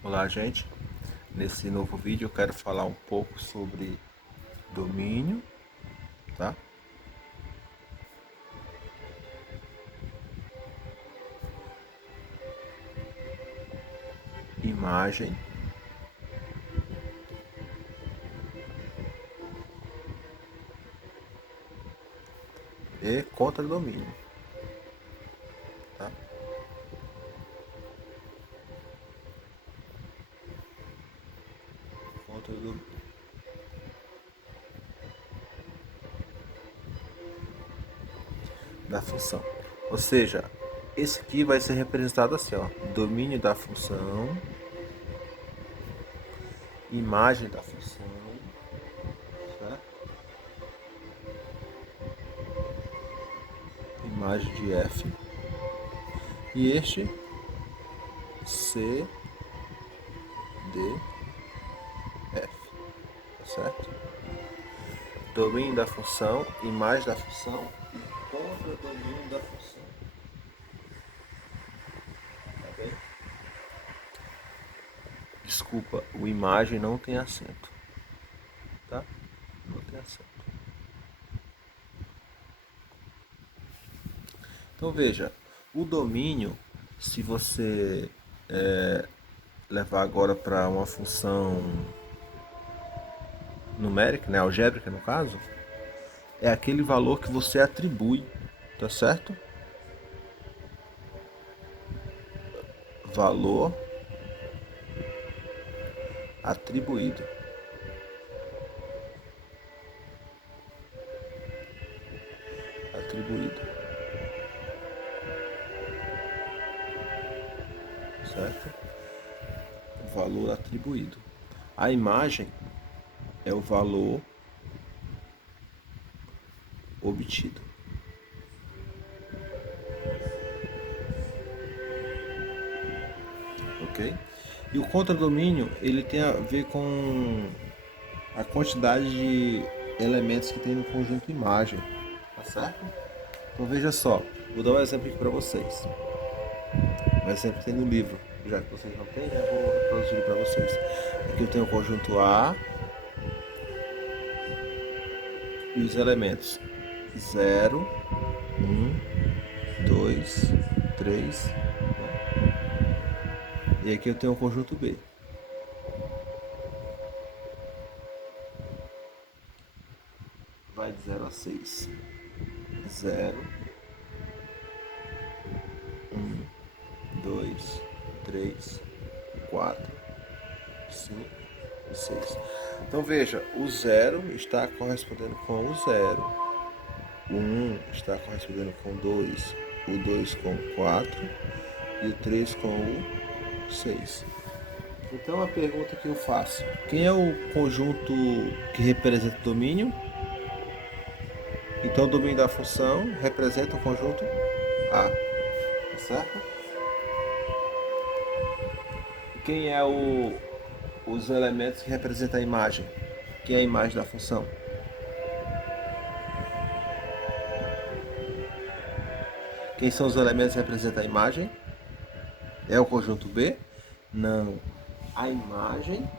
Olá, gente. Nesse novo vídeo eu quero falar um pouco sobre domínio, tá? Imagem e contra-domínio, tá? Contra-domínio da função. Ou seja, esse aqui vai ser representado assim, ó, domínio da função, imagem da função, certo? Imagem de f, e este c d f, tá certo? Domínio da função, imagem da função e contra-domínio da função. Tá bem? Desculpa, o imagem não tem acento, tá? Não tem acento. Então veja, o domínio, se você levar agora para uma função numérica, né, algébrica no caso, é aquele valor que você atribui, tá certo? Valor atribuído. Atribuído. Certo? Valor atribuído. A imagem é o valor obtido. Ok? E o contradomínio, ele tem a ver com a quantidade de elementos que tem no conjunto imagem, tá certo? Então veja só, vou dar um exemplo aqui para vocês. Um exemplo que tem no livro, já que vocês não têm, eu vou reproduzir para vocês. Aqui eu tenho o conjunto A e os elementos 0, 1, 2, 3, e aqui eu tenho o conjunto B. Vai de 0 a 6. 0, 2, 3, 4, 5 e 6. Então veja, o 0 está correspondendo com o 0, o 1 está correspondendo com o 2, o 2 com o 4 e o 3 com o 6. Então a pergunta que eu faço: quem é o conjunto que representa o domínio? Então o domínio da função representa o conjunto A, tá certo? Quem é os elementos que representam a imagem? Quem é a imagem da função? Quem são os elementos que representam a imagem? É o conjunto B? Não. A imagem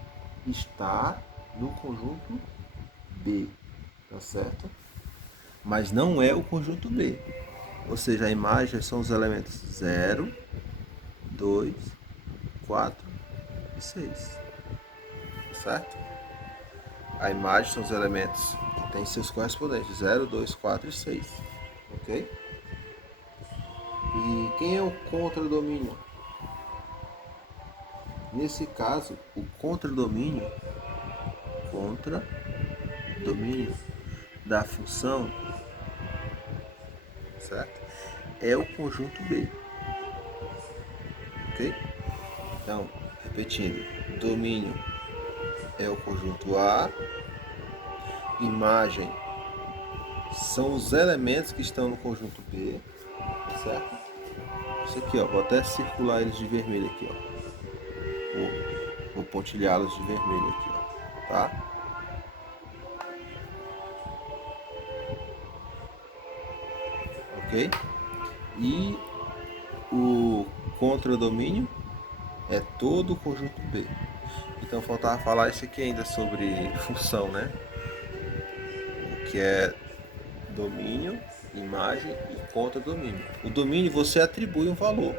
está no conjunto B, tá certo? Mas não é o conjunto B. Ou seja, a imagem são os elementos 0, 2, 4 e 6. Certo? A imagem são os elementos que têm seus correspondentes 0, 2, 4 e 6. Ok? E quem é o contradomínio? Nesse caso, o contradomínio da função, certo? É o conjunto B. Ok? Então, repetindo, domínio é o conjunto A, imagem são os elementos que estão no conjunto B, certo? Isso aqui, ó, vou até circular eles de vermelho aqui, ó. Vou pontilhá-los de vermelho aqui, ó, tá? Ok? E o contradomínio É todo o conjunto B. Então faltava falar isso aqui ainda sobre função, né? O que é domínio, imagem e contra-domínio. O domínio você atribui um valor.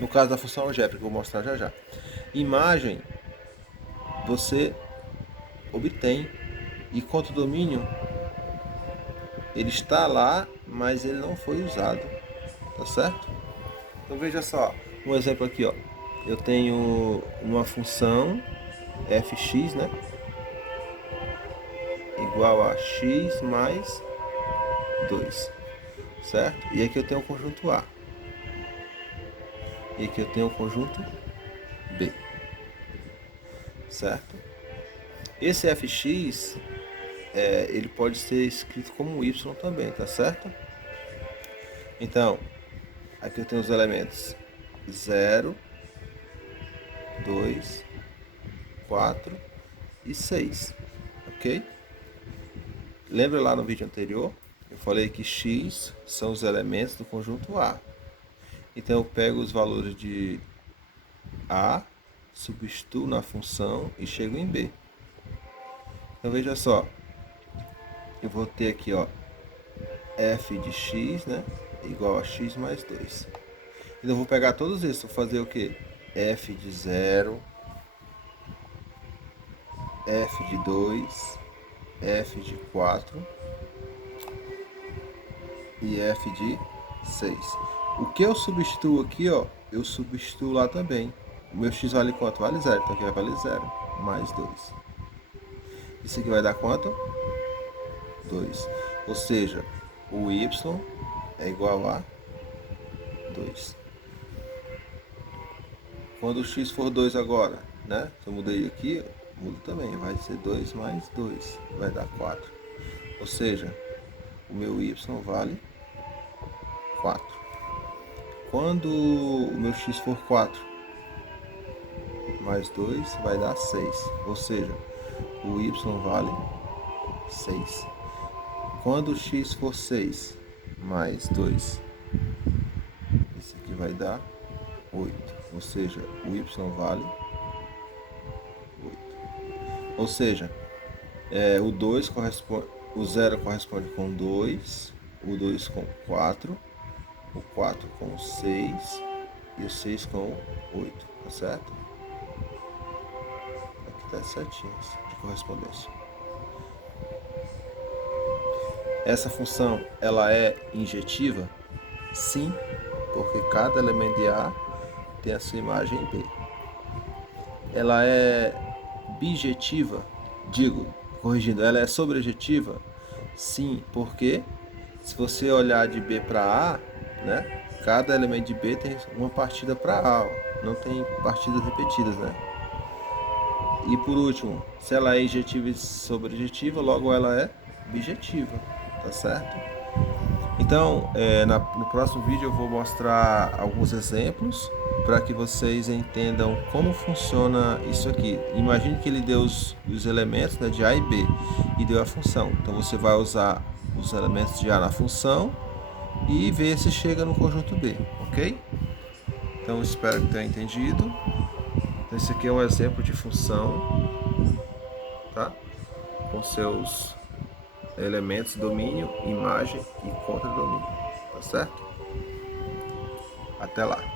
No caso da função algébrica, que eu vou mostrar já já. Imagem você obtém. E contra-domínio, ele está lá, mas ele não foi usado. Tá certo? Então veja só, um exemplo aqui, ó. Eu tenho uma função fx, né? Igual a x mais 2, certo? E aqui eu tenho o conjunto A. E aqui eu tenho o conjunto B, certo? Esse fx, ele pode ser escrito como y também, tá certo? Então, aqui eu tenho os elementos 0, 2, 4 e 6, ok? Lembra lá no vídeo anterior? Eu falei que x são os elementos do conjunto A. Então eu pego os valores de A, substituo na função e chego em B. Então veja só, eu vou ter aqui, ó, f de x, né, igual a x mais 2. Então eu vou pegar todos esses, vou fazer o que? F de 0, f de 2, f de 4 e f de 6. O que eu substituo aqui, ó, eu substituo lá também. O meu x vale quanto? Vale 0, então aqui vai valer 0, mais 2. Isso aqui vai dar quanto? 2. Ou seja, o y é igual a 2. Quando o x for 2 agora, né? Se eu mudei aqui, mudo também. Vai ser 2 mais 2, vai dar 4. Ou seja, o meu y vale 4. Quando o meu x for 4, mais 2 vai dar 6. Ou seja, o y vale 6. Quando o x for 6, mais 2, esse aqui vai dar 8. Ou seja, o y vale 8. Ou seja, o 2 corresponde, o 0 corresponde com 2, o 2 com 4, o 4 com 6 e o 6 com 8, tá certo? Aqui tá certinho de correspondência. Essa função, ela é injetiva? Sim, porque cada elemento de A tem a sua imagem em B. Ela é bijetiva? Digo, corrigindo, ela é sobrejetiva? Sim, porque se você olhar de B para A, né, cada elemento de B tem uma partida para A, ó, não tem partidas repetidas, né? E por último, se ela é injetiva e sobrejetiva, logo ela é bijetiva, tá certo? Então, no próximo vídeo eu vou mostrar alguns exemplos para que vocês entendam como funciona isso aqui. Imagine que ele deu os elementos, né, de A e B e deu a função. Então você vai usar os elementos de A na função e ver se chega no conjunto B, ok? Então espero que tenha entendido. Então, esse aqui é um exemplo de função, tá? Com seus elementos domínio, imagem e contra-domínio, tá certo? Até lá!